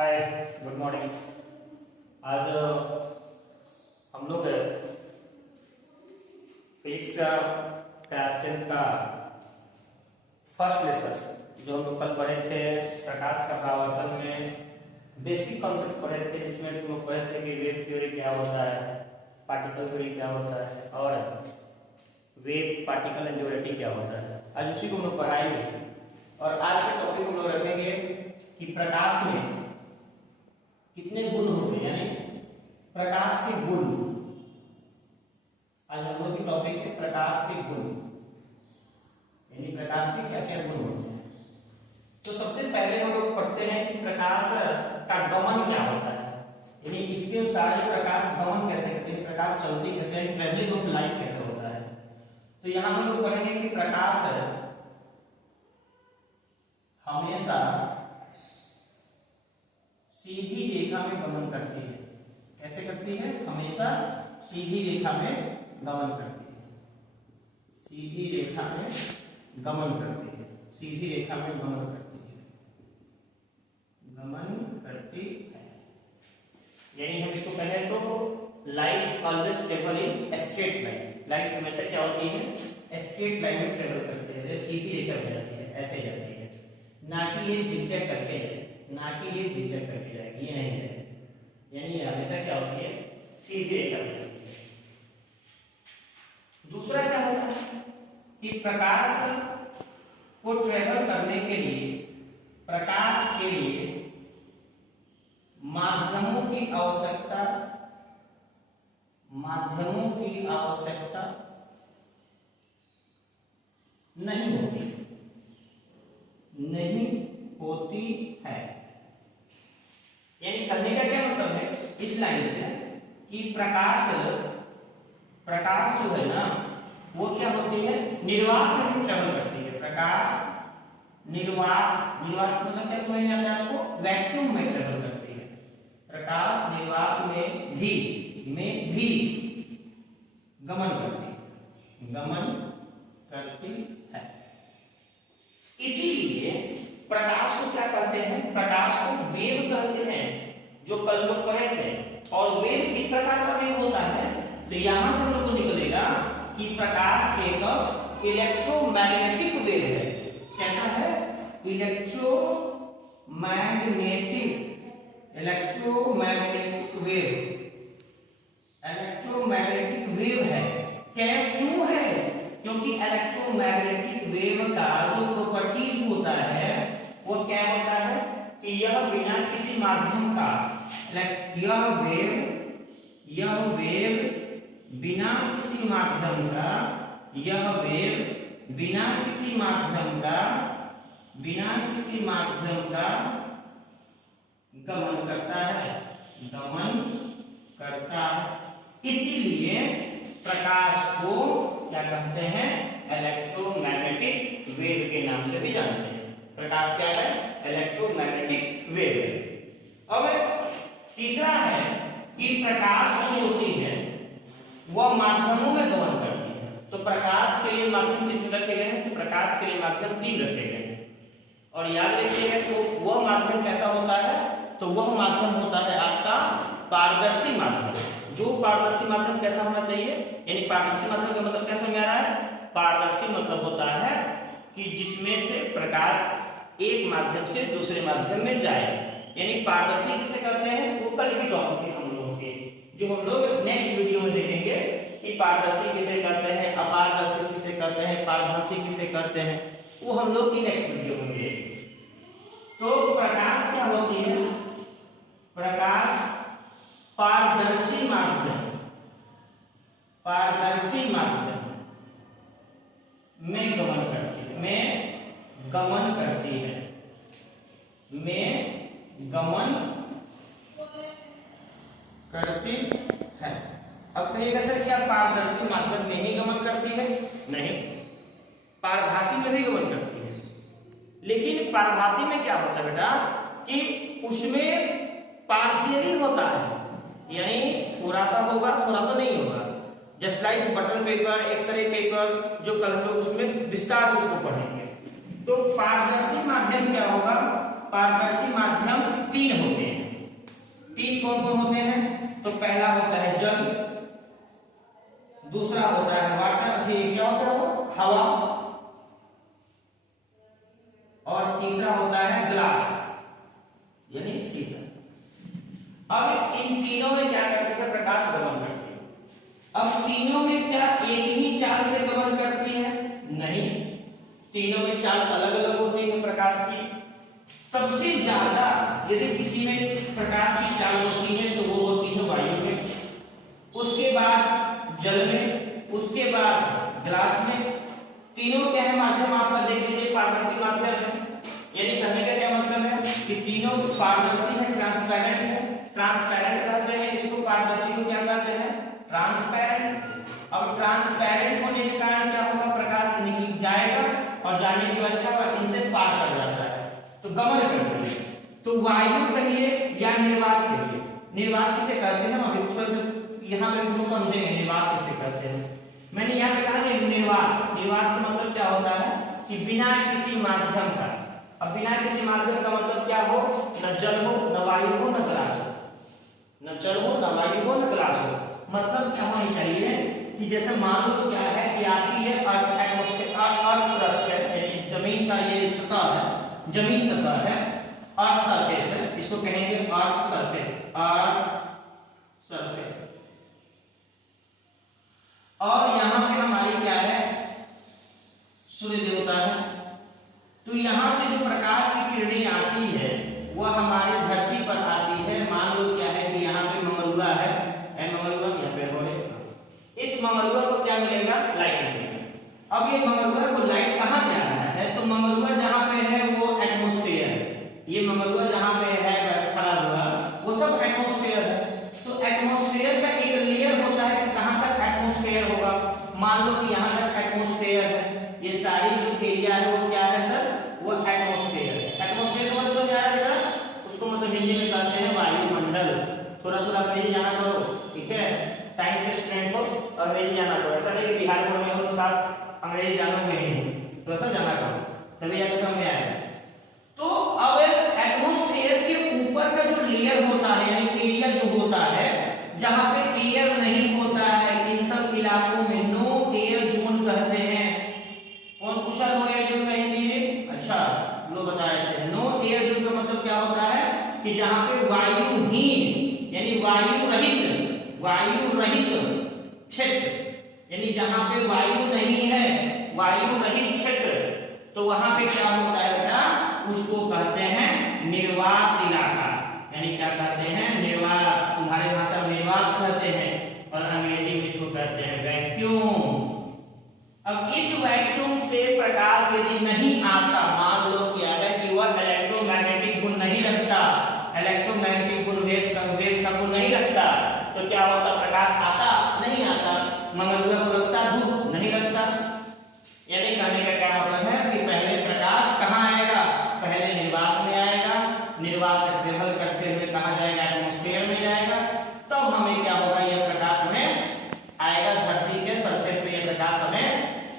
हाय, good morning. आज हम लोग फिजिक्स का क्लास 10 का फर्स्ट लेसन जो हम लोग कल पढ़े थे प्रकाश का परावर्तन में बेसिक कॉन्सेप्ट पढ़े थे, जिसमें हम लोग पढ़े थे कि वेव थ्योरी क्या होता है, पार्टिकल थ्योरी क्या होता है और वेव पार्टिकल एंड ड्यूरेटिविटी क्या होता है। आज उसी को हम लोग पढ़ाएंगे और आज के टॉपिक हम लोग रखेंगे कि प्रकाश में कितने गुण होते हैं, यानी प्रकाश के गुण। आज हम लोग की टॉपिक है प्रकाश के गुण, यानी प्रकाश के क्या क्या गुण होते हैं। तो सबसे पहले हम लोग पढ़ते हैं कि प्रकाश का गमन क्या होता है, यानी इसके अनुसार ये प्रकाश गमन कैसे करते हैं, प्रकाश चलती कैसे, यानी ट्रेवलिंग ऑफ लाइट कैसे होता है। तो यहाँ हम लोग पढ़ेंगे कि प्रकाश हमेशा सीधी रेखा में गमन करती है। कैसे करती है? हमेशा सीधी रेखा में गमन करती है। सीधी रेखा में गमन करती है। सीधी रेखा में गमन करती है। गमन करती है, यानी हम इसको कहें तो light always travel in straight line. Light हमेशा क्या होती है? स्ट्रेट लाइन में ट्रेवल करती है, सीधी रेखा में जाती है, ऐसे जाती है, ना कि ये जिगजैग करके जाए, ना कि ये जिगजैग करके जाएगी, ये नहीं है, यानी ये हमेशा क्या होती है? सीधी रेखा में जाती है। दूसरा क्या होता है कि प्रकाश को ट्रेवल करने के लिए, प्रकाश के लिए माध्यमों की आवश्यकता, माध्यमों की आवश्यकता नहीं होती, नहीं होती है। यानी कहने का क्या मतलब है इस लाइन से कि प्रकाश जो है ना, वो क्या होती है? निर्वात में ट्रेवल करती है। प्रकाश निर्वात, निर्वात मतलब क्या समझ में आता है आपको? वैक्यूम में ट्रेवल करती है। प्रकाश निर्वात में भी गमन करती है, गमन करती है। इसीलिए प्रकाश को क्या कहते हैं? प्रकाश को वेव कहते हैं, जो कल लोग पढ़े थे। और वेव किस प्रकार का वेव होता है? तो यहां से हम लोग को निकलेगा कि प्रकाश एक इलेक्ट्रोमैग्नेटिक वेव है। कैसा है? इलेक्ट्रोमैग्नेटिक वेव, इलेक्ट्रोमैग्नेटिक वेव है। क्यों है? क्योंकि इलेक्ट्रोमैग्नेटिक वेव का जो प्रॉपर्टीज होता है वो क्या होता है कि यह बिना किसी माध्यम का, यह वेव बिना किसी माध्यम का, यह वेव बिना किसी माध्यम का, बिना किसी माध्यम का गमन करता है, गमन करता है। इसीलिए प्रकाश को क्या कहते हैं? इलेक्ट्रोमैग्नेटिक वेव के नाम से भी जानते हैं। प्रकाश क्या है? इलेक्ट्रोमैग्नेटिक वेव है। अब तीसरा है कि प्रकाश जो होती है वह माध्यमों में गमन करती है। तो प्रकाश के लिए माध्यम कितने रखे गए हैं? तो प्रकाश के लिए माध्यम 3 रखे गए हैं। और याद रखिएगा तो वह माध्यम कैसा होता है? तो वह माध्यम होता है आपका पारदर्शी माध्यम। जो पारदर्शी माध्यम कैसा होना चाहिए? यानी पारदर्शी माध्यम का मतलब क्या समझ आ रहा है? पारदर्शी मतलब होता है कि जिसमें से प्रकाश एक माध्यम से दूसरे माध्यम में जाए। यानी पारदर्शी किसे कहते हैं? वो कल की टॉपिक है हम लोगों के, जो हम लोग नेक्स्ट वीडियो में देखेंगे कि पारदर्शी किसे कहते हैं, अपारदर्शी किसे कहते हैं, पारभासी किसे कहते हैं, वो हम लोग की नेक्स्ट वीडियो में देखेंगे। तो प्रकाश क्या होती है? प्रकाश पारदर्शी माध्यम, पारदर्शी माध्यम में गमन करती है, में गमन करती है, में गमन करती है। अब कहिएगा सर क्या पारदर्शी माध्यम में ही गमन करती है? नहीं, पारभासी में भी गमन करती है। लेकिन पारभासी में क्या होता है बेटा कि उसमें पार्शियली होता है, यानी थोड़ा सा होगा, थोड़ा सा नहीं होगा। Just like button paper, x-ray paper, जो कल हम लोग उसमें विस्तार से उसको पढ़ेंगे। तो पारदर्शी माध्यम क्या होगा? पारदर्शी माध्यम 3 होते हैं। कौन कौन होते हैं? तो पहला होता है जल, दूसरा होता है वाटर, क्या होता है वो? हवा, और तीसरा होता है ग्लास यानी शीशा। अब इन तीनों में क्या करती है? प्रकाश गमन करती है। अब तीनों में क्या एक ही चाल से गमन करती है? नहीं, तीनों में चाल अलग अलग होती है प्रकाश की। सबसे ज्यादा यदि किसी में प्रकाश की चाल होती है तो वो होती है वायु में, उसके बाद जल में, उसके बाद ग्लास में। तीनों क्या है माध्यम? आपका देख लीजिए पारदर्शी माध्यम है, यानी कहने का क्या मतलब है कि तीनों पारदर्शी है, ट्रांसपेरेंट है। ट्रांसपेरेंट कहते हैं इसको, पारदर्शी को क्या कहते हैं? ट्रांसपेरेंट। अब ट्रांसपेरेंट होने के कारण क्या होगा? प्रकाश निकल जाएगा और जाने के बाद क्या होगा? इनसे पार कर जाता है, तो गमन करती है। तो वायु कहिए या निर्वात कहिए, निर्वात किसे कहते हैं? अभी थोड़ा सा यहाँ पे हम समझेंगे निर्वात किसे कहते हैं। मैंने यहाँ पे कहा निर्वात, निर्वात का मतलब क्या होता है कि बिना किसी माध्यम का। अब बिना किसी माध्यम का मतलब क्या हो? न जल हो, न वायु हो, न ग्लास हो, न जल हो, न वायु हो, न ग्लास हो। मतलब क्या होनी चाहिए कि जैसे मान लो क्या है कि आपकी ये अर्थ एटमॉस्फेयर, अर्थ क्रस्ट है, यानी जमीन का ये सतह है, जमीन सतह है, अर्थ सरफेस है, इसको कहेंगे अर्थ सरफेस, अर्थ सरफेस। और यहाँ पे हमारी क्या है? सूर्य देवता है। तो यहाँ से जो प्रकाश की किरणें आती है वह हमारी धरती पर आती है। मान लो क्या है कि यहाँ पे मंगलुआ है, मंगलुआ यहाँ पे हो, इस मंगलुआ को क्या मिलेगा? लाइट मिलेगा। अब ये मंगलुआ को लाइट कहाँ से आ रहा है? तो मंगलुआ जहाँ पे है वो एटमॉस्फेयर है, ये मंगलुआ जहाँ पे है खड़ा हुआ वो सब एटमॉस्फेयर है। तो एटमॉस्फेयर का एक लेयर होता है कि कहाँ तक एटमॉस्फेयर होगा। मान लो कि यहाँ तक एटमॉस्फेयर है, ये सारी जो एरिया है वो क्या है सर? वो एटमॉस्फेयर है। एटमॉस्फेयर का मतलब समझ आ रहा है? उसको मतलब हिंदी में कहते हैं वायुमंडल। थोड़ा थोड़ा अंग्रेजी जाना करो, ठीक है? साइंस के स्टूडेंट को अंग्रेजी जाना करो, ऐसा नहीं कि बिहार बोर्ड में हो तो साथ अंग्रेजी जानोगे ही नहीं, थोड़ा सा जाना करो तभी जाकर समझ में आएगा। तो अब एटमॉस्फेयर के ऊपर का जो लेयर होता है यानी एरिया जो होता है जहां पे एयर नहीं होता है, इन सब इलाकों में नो एयर जोन कहते हैं। कौन पूछा नो एयर जोन कहेंगे? अच्छा लोग बता रहे थे। नो एयर जोन का मतलब क्या होता है कि जहां पे वायुहीन यानी वायु रहित क्षेत्र, यानी जहां पे वायु नहीं है, वायु रहित क्षेत्र, तो वहां पे क्या होता है बेटा? उसको कहते हैं निर्वात इलाका। यानी क्या कहते हैं? निर्वात। तुम्हारे भाषा में निर्वात कहते हैं और अंग्रेजी में इसको कहते हैं वैक्यूम। अब इस वैक्यूम से प्रकाश यदि नहीं आता, मान लो क्या है कि वह इलेक्ट्रोमैग्नेटिक गुण नहीं रखता, इलेक्ट्रोमैग्नेटिक गुण वेव का गुण नहीं रखता, तो क्या होता? प्रकाश आता नहीं आता। मंगलुआ को लगता, धूप नहीं लगता। यानी कहने का क्या मतलब है कि पहले प्रकाश कहाँ आएगा? पहले निर्वात में आएगा, निर्वात से ट्रेवल करते हुए कहाँ जाएगा? एटमॉस्फेयर में जाएगा। तब हमें क्या होगा? यह प्रकाश हमें आएगा धरती के सरफेस पे, यह प्रकाश हमें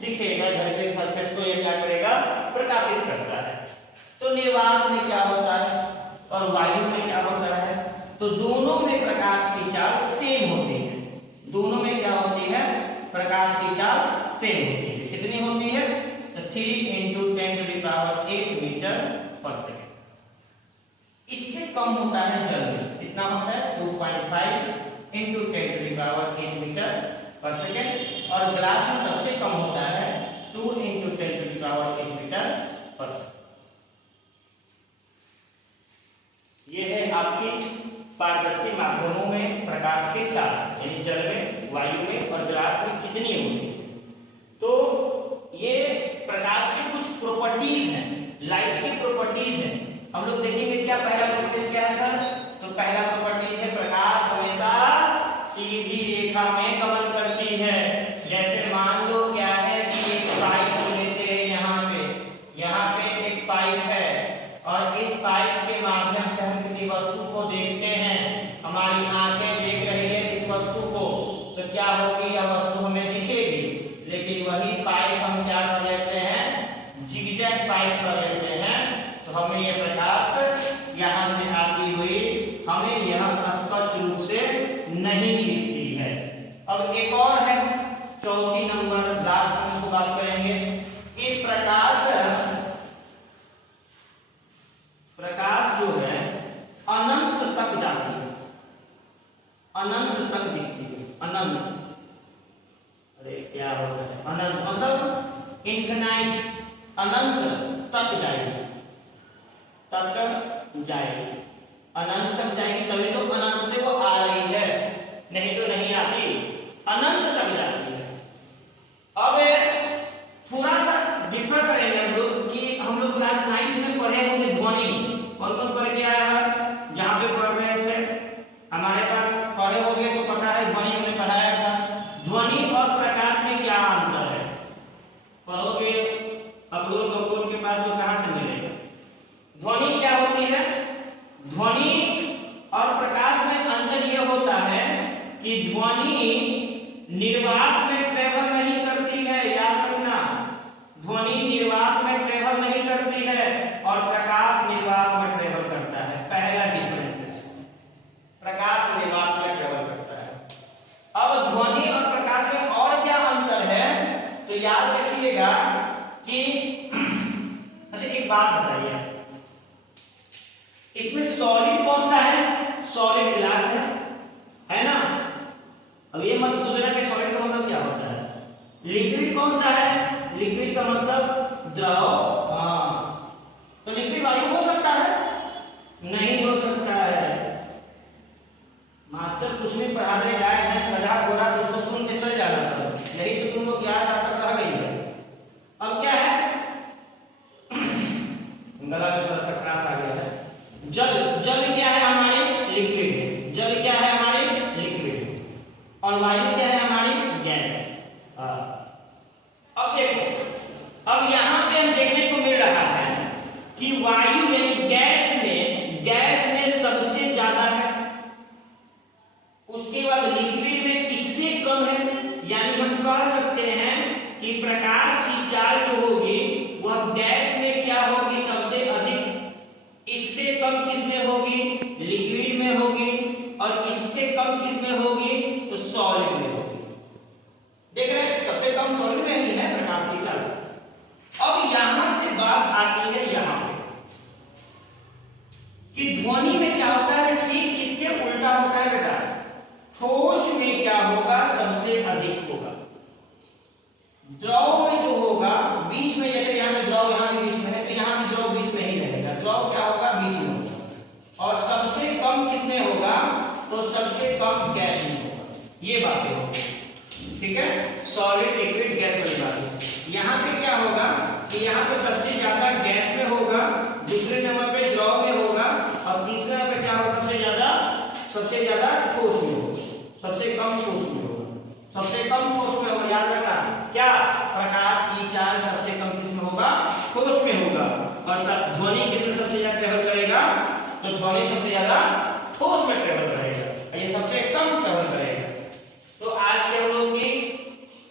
दिखेगा। धरती के सरफेस को यह क्या करेगा? प्रकाशित करता है। तो निर्वात में क्या होता है और वायु में क्या होता है? तो दोनों में प्रकाश की चाल सेम होती है। दोनों में क्या होती है? प्रकाश की चाल सेम होती है। कितनी होती है? तो 3 × 10⁸ मीटर पर सेकंड। इससे कम होता है जल में। कितना होता है? 2.5 × 10⁸ मीटर पर सेकंड। और ग्लास में सबसे कम होता है 2 × 10⁸ मीटर पर सेकंड। ये है आपकी पारदर्शी माध्यमों में प्रकाश की चाल, यानी जल में, वायु में और ग्लास में कितनी होती है। तो ये प्रकाश की कुछ प्रॉपर्टीज हैं, लाइट की प्रॉपर्टीज हैं। हम लोग देखेंगे क्या पहला प्रॉपर्टीज क्या है सर? तो पहला प्रॉपर्टीज है प्रकाश हमेशा सीधी रेखा में गमन करती है। जैसे मान लो क्या है कि एक पाइप लेते हैं, यहाँ पे एक पाइप है और इस पाइप के माध्यम से हम किसी वस्तु को देखते हैं, हमारी आंखें देख रही है इस वस्तु को, तो क्या होगी? यह वस्तु हमें दिखेगी। लेकिन वही पाइप हम क्या कर लेते हैं? जिगजैग पाइप कर लेते हैं, तो हमें यह प्रकाश यहाँ से आती हुई हमें यह स्पष्ट तक जाएगी, अनंत तक जाएगी, तभी तो अनंत से वो आ रही है, नहीं तो नहीं आती, अनंत तक जाती है। अब थोड़ा सा डिफर करेंगे हम लोग कि हम लोग क्लास 9 में पढ़े होंगे ध्वनि, कौन कौन पढ़ के आया है, जहाँ पे पढ़ रहे थे हमारे पास पढ़े हो गए तो पता है ध्वनि हमने पढ़ाया था। ध्वनि और प्रकाश में क्या अंतर है, पढ़ोगे अपलोड के पास तो कहाँ से मिलेगा। ध्वनि क्या होती है, ध्वनि और प्रकाश में अंतर यह होता है कि ध्वनि निर्वात में ट्रेवल नहीं करती है, याद रखना, ध्वनि निर्वात में ट्रेवल नहीं करती है और प्रकाश निर्वात में ट्रेवल करता है। पहला डिफरेंस है, प्रकाश निर्वात में ट्रेवल करता है। अब ध्वनि और प्रकाश में और क्या अंतर है, तो याद रखिएगा कि अच्छा एक बात बताइए, इसमें सॉलिड कौन सा है, सॉलिड ग्लास है ना। अब ये मत पूछना कि सॉलिड का मतलब क्या होता है, लिक्विड कौन सा है, लिक्विड का मतलब द्रव, हाँ, तो लिक्विड वायु हो सकता है, नहीं हो सकता है। मास्टर कुछ भी पढ़ा दे गाय भैंस गधा घोड़ा तो उसको सुन के चल जाना सब, यही तो तुम लोग याद आज तक रह गई है। अब क्या है, गला में थोड़ा सा खराश आ गया है। जल, जल क्या है हमारे, लिक्विड, जल क्या है हमारे, लिक्विड, और वायु क्या है हमारी, गैस। अब देखो, अब यहां पे हम देखने को मिल रहा है कि वायु यानी गैस में सबसे ज्यादा है, उसके बाद लिक्विड में इससे कम है, यानी हम कह सकते हैं कि प्रकाश की चाल जो होगी वह गैस में क्या होगी, सबसे अधिक, इससे कम किसमें होगी, लिक्विड में होगी, और इससे कम किसमें होगी, तो सॉलिड में होगी। देख रहे हैं, सबसे कम सॉलिड में ही है प्रकाश की चाल। अब यहां से बात आती है यहां पे कि ध्वनि में क्या होता है, ठीक इसके उल्टा होता है बेटा, ठोस में क्या होगा, सबसे अधिक होगा, द्रव में जो होगा बीच में, जैसे यहाँ पे द्रव यहाँ के बीच में है तो यहाँ भी द्रव बीच में ही रहेगा, द्रव क्या होगा, बीच में होगा, और सबसे कम किसमें होगा, तो सबसे कम गैस में होगा। ये बातें होगी, ठीक है, सॉलिड लिक्विड गैस वाली बात। यहाँ पे क्या होगा कि यहाँ पे सबसे ज्यादा गैस में होगा, दूसरे नंबर पे द्रव में होगा, और तीसरे नंबर पे क्या होगा, सबसे ज्यादा ठोस में होगा, सबसे कम ठोस में होगा, सबसे कम ठोस में होगा। याद रखना क्या, प्रकाश की चाल सबसे कम किसमें होगा, ठोस में होगा, और ध्वनि किसमें सबसे ज्यादा ट्रेवल करेगा, तो ध्वनि सबसे ज्यादा ठोस में ट्रेवल करेगा, ये सबसे कम ट्रेवल करेगा। तो आज के हम लोग की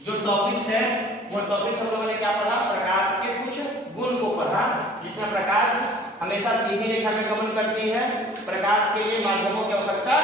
जो टॉपिक्स है वो टॉपिक्स हम लोगों ने क्या पढ़ा, प्रकाश के कुछ गुण को पढ़ा, जिसमें प्रकाश हमेशा सीधी रेखा में गमन करती है, प्रकाश के लिए माध्यमों की आवश्यकता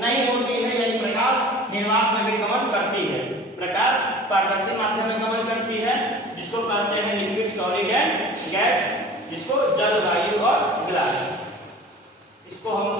नहीं होती है, यानी प्रकाश निर्वात में भी गमन करती है, प्रकाश पारदर्शी माध्यम में गमन करती है, जिसको कहते हैं लिक्विड, सॉलिड एंड गैस, जिसको जल, वायु और ग्लास, इसको हम